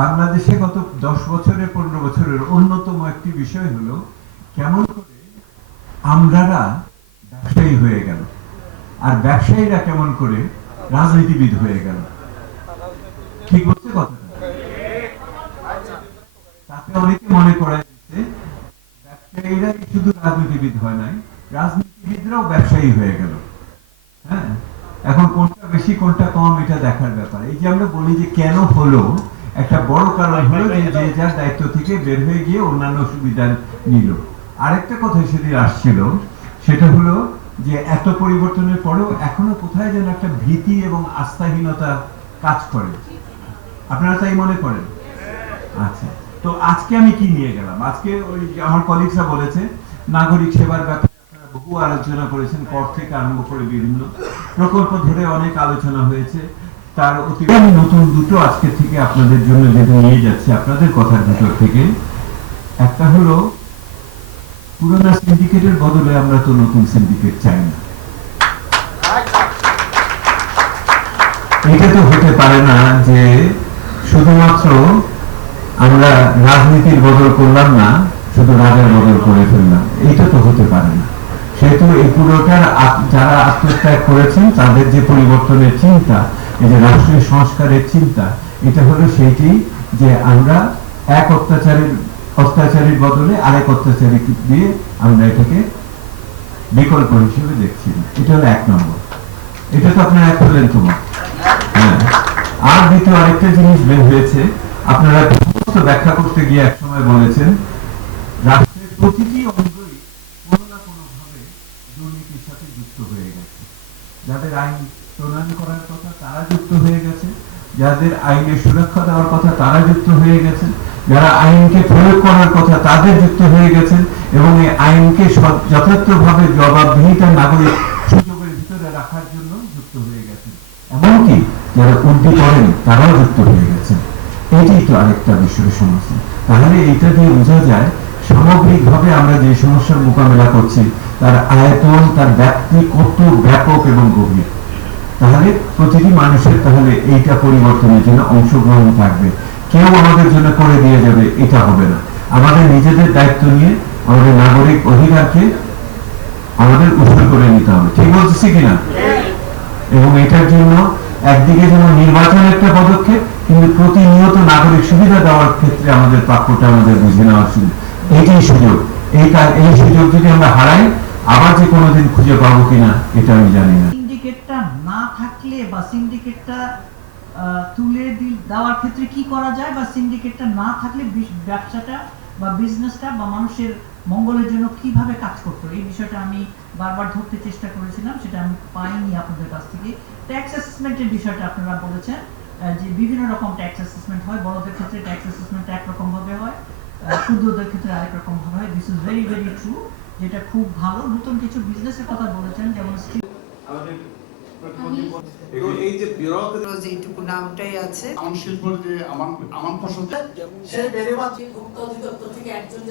বাংলাদেশে গত 10 বছরের 15 বছরের অন্যতম একটি বিষয় হলো কেমন করে আমরারা ব্যবসায়ী হয়ে গেল আর ব্যবসায়ীরা কেমন করে রাজনীতিবিদ হয়ে গেল। ঠিক বলছে কথাটা? তাতে অনেকে মনে করা যাচ্ছে ব্যবসায়ীরাই শুধু রাজনীতিবিদ হয় নাই, রাজনীতিবিদরাও ব্যবসায়ী হয়ে গেল। হ্যাঁ, এখন কোনটা বেশি কোনটা কম এটা দেখার ব্যাপার। এই যে আমরা বলি যে কেন হলো, একটা বড় কারণ হলো যে যে যার দায়িত্ব থেকে বের হয়ে গিয়ে অন্যান্য সুবিধা নিল। আরেকটা কথা সেদিন আসছিল, সেটা হলো যে এত পরিবর্তনের পরেও এখনো কোথায় যেন একটা ভীতি এবং আস্থাহীনতা কাজ করে। আপনারা তাই মনে করেন? আচ্ছা, তো আজকে আমি কি নিয়ে গেলাম? আজকে ওই আমার কলিগরা বলেছে নাগরিক সেবার ব্যাপারে আপনারা বহু আলোচনা করেছেন, কর থেকে আরম্ভ করে বিভিন্ন প্রকল্প ধরে অনেক আলোচনা হয়েছে। তার আমি নতুন দুটো আজকে থেকে আপনাদের জন্য যেটা নিয়ে যাচ্ছি আপনাদের কথার ভিতর থেকে, একটা হলো পুরোনো সিন্ডিকেটের বদলে আমরা তো নতুন সিন্ডিকেট চাই না। এটা তো হতে পারে না যে শুধুমাত্র আমরা রাজনীতির বদল করলাম না, শুধু রাজার বদল করে ফেললাম, এটা তো হতে পারে না। সেহেতু এই পুরোটার যারা আত্মত্যাগ করেছেন তাদের যে পরিবর্তনের চিন্তা, এই যে রাষ্ট্রীয় সংস্কারের চিন্তা, এটা হলো সেইটি যে আমরা এক অত্যাচারীর বদলে আরেক অত্যাচারী দিয়ে আমরা এটাকে বিকল্প হিসেবে দেখছি। এটা হলো 1 নম্বর। এটা তো আপনারা এক করলেন তোমার। হ্যাঁ, আর দ্বিতীয় আরেকটা জিনিস বের হয়েছে, আপনারা সমস্ত ব্যাখ্যা করতে গিয়ে এক সময় বলেছেন রাষ্ট্রের প্রতিটি অঙ্গই কোনো না কোনো ভাবে দুর্নীতির সাথে যুক্ত হয়ে গেছে। যাদের আইন প্রণয়ন করার কথা তারা যুক্ত হয়ে গেছে, যাদের আইনের সুরক্ষা দেওয়ার কথা তারা যুক্ত হয়ে গেছেন, যারা আইনকে প্রয়োগ করার কথা তাদের যুক্ত হয়ে গেছেন, এবং এই আইনকে যথার্থভাবে জবাবদিহিতার নাগরিক সুযোগের ভিতরে রাখার জন্য যুক্ত হয়ে গেছেন। এমনকি যারা উর্দি করেন তারাও যুক্ত হয়ে গেছেন। এটাই তো আরেকটা বিষয় সমস্যা। তাহলে এইটা দিয়ে বোঝা যায় সামগ্রিকভাবে আমরা যে সমস্যার মোকাবেলা করছি তার আয়তন, তার ব্যাপ্তি কত ব্যাপক এবং গভীর। তাহলে প্রতিটি মানুষের তাহলে এইটা পরিবর্তনের জন্য অংশগ্রহণ থাকবে। কেউ আমাদের জন্য করে দিয়ে যাবে এটা হবে না। আমাদের নিজেদের দায়িত্ব নিয়ে আমাদের নাগরিক অধিকারকে আমাদের উৎসর্গ করে নিতে হবে। ঠিক বলছি কিনা? এবং এটার জন্য একদিকে যেমন নির্বাচন একটা পদক্ষেপ, কিন্তু প্রতিনিয়ত নাগরিক সুবিধা দেওয়ার ক্ষেত্রে আমাদের প্রাপ্যটা আমাদের বুঝে নেওয়ার সুযোগ, এইটাই সুযোগ। এই সুযোগ যদি আমরা হারাই, আবার যে কোনোদিন খুঁজে পাবো কিনা এটা আমি জানি না। সিন্ডিকেটটা না থাকলে বা সিন্ডিকেটটা তুলে দেওয়ার ক্ষেত্রে কি করা যায়, বা সিন্ডিকেটটা না থাকলে ব্যবসাটা বা বিজনেসটা বা মানুষের মঙ্গলের জন্য কিভাবে কাজ করতে, এই বিষয়টা আমি বারবার ধরতে চেষ্টা করেছিলাম, সেটা আমি পাইনি আপনাদের কাছ থেকে। ট্যাক্স অ্যাসেসমেন্টের বিষয়টা আপনারা বলেছেন যে বিভিন্ন রকম ট্যাক্স অ্যাসেসমেন্ট হয়, বড়দের ক্ষেত্রে ট্যাক্স অ্যাসেসমেন্ট একরকম ভাবে হয়, ক্ষুদ্রদের ক্ষেত্রে আরেক রকম ভাবে হয়। This is very very true, যেটা খুব ভালো। নতুন কিছু বিজনেসের কথা বলেছেন, যেমন এই যে বিউরোক্রেসি এইটুকু নামটাই আছে। শিল্পের যে আমার ফসল সে বেড়ে ভোক্তা অধিদপ্তর থেকে একজন